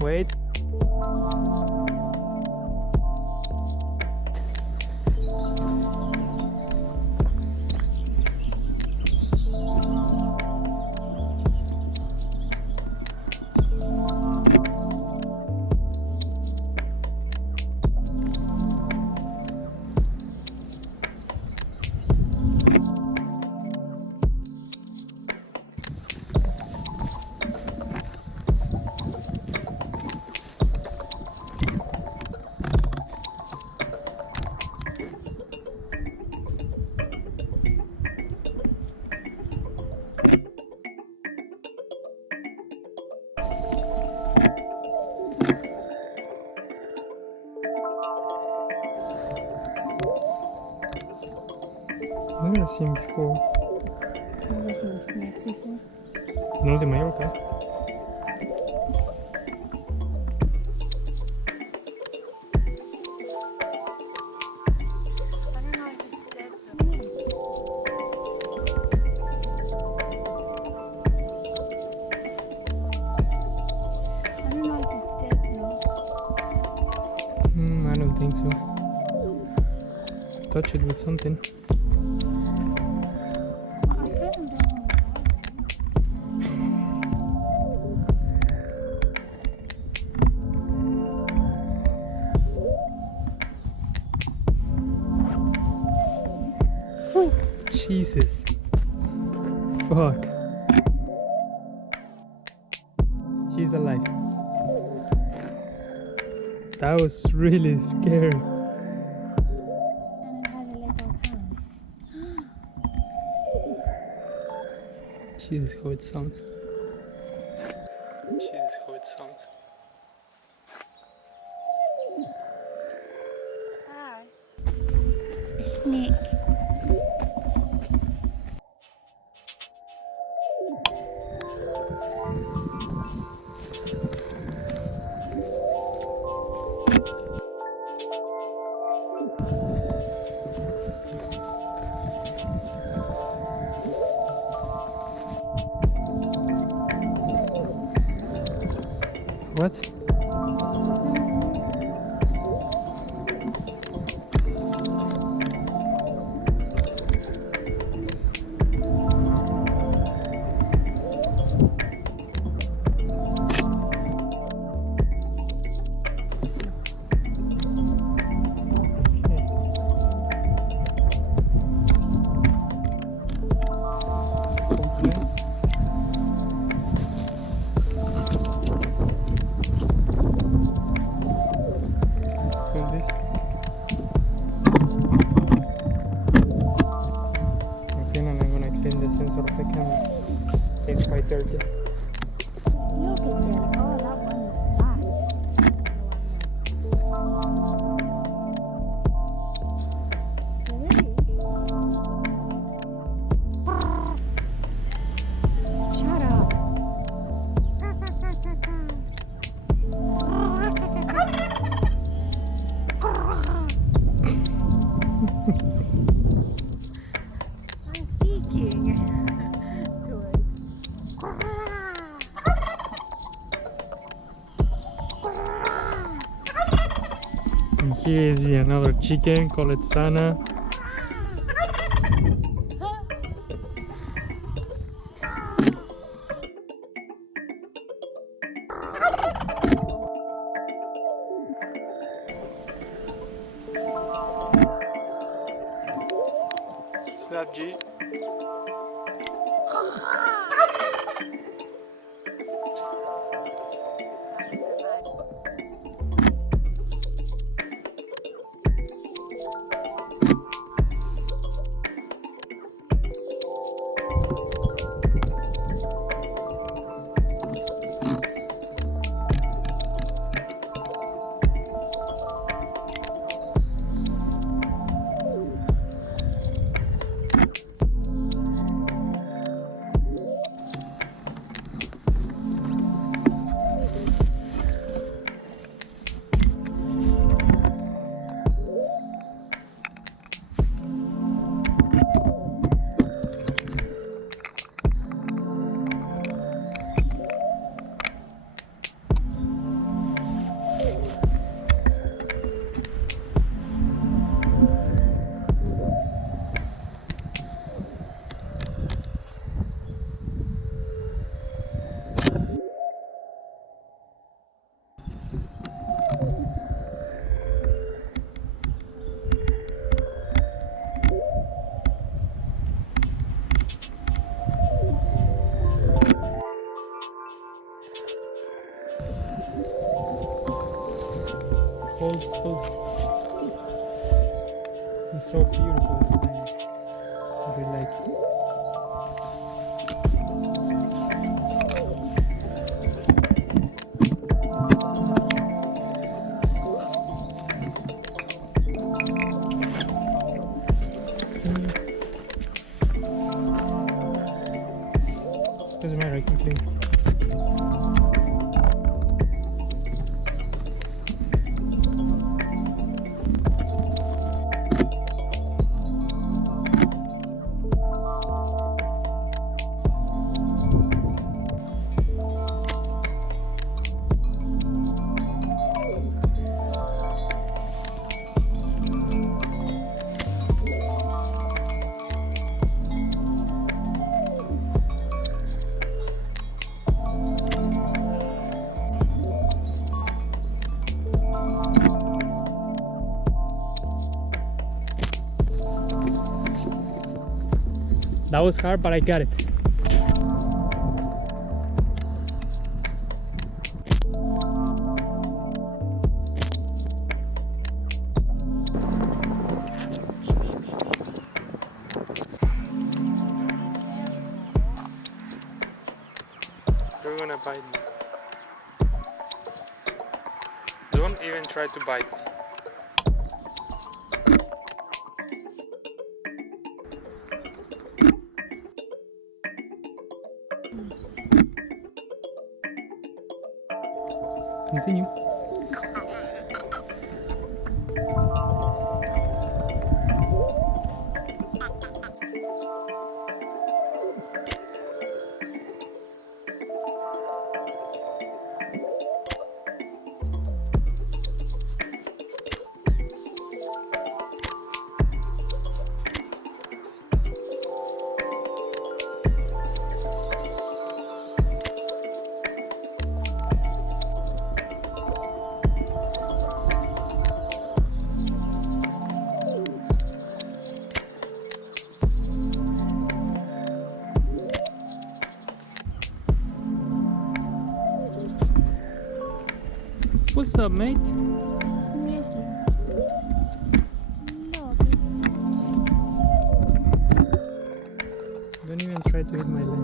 Wait. I've never seen before. Never seen a snake before. No de Mallorca. I don't know if it's dead though. I don't think so. Touch it with something. I kind of don't want to. Jesus. Fuck. She's alive. That was really scary. And it has a little hand. Jesus, how it sounds. Jesus, how it sounds. Hi. A snake. What? Components. And this. Okay, and I'm gonna clean the sensor of the camera. It's quite dirty. Look at that. Oh, that one is flat. Really? Shut up. I'm speaking to it. And here is another chicken, call it Sana. Snap G. Hold. It's so beautiful. I really like it. Doesn't matter, I can clean. That was hard, but I got it. You're gonna bite me. Don't even try to bite me. Continue. What's up, mate? Don't even try to hit my leg.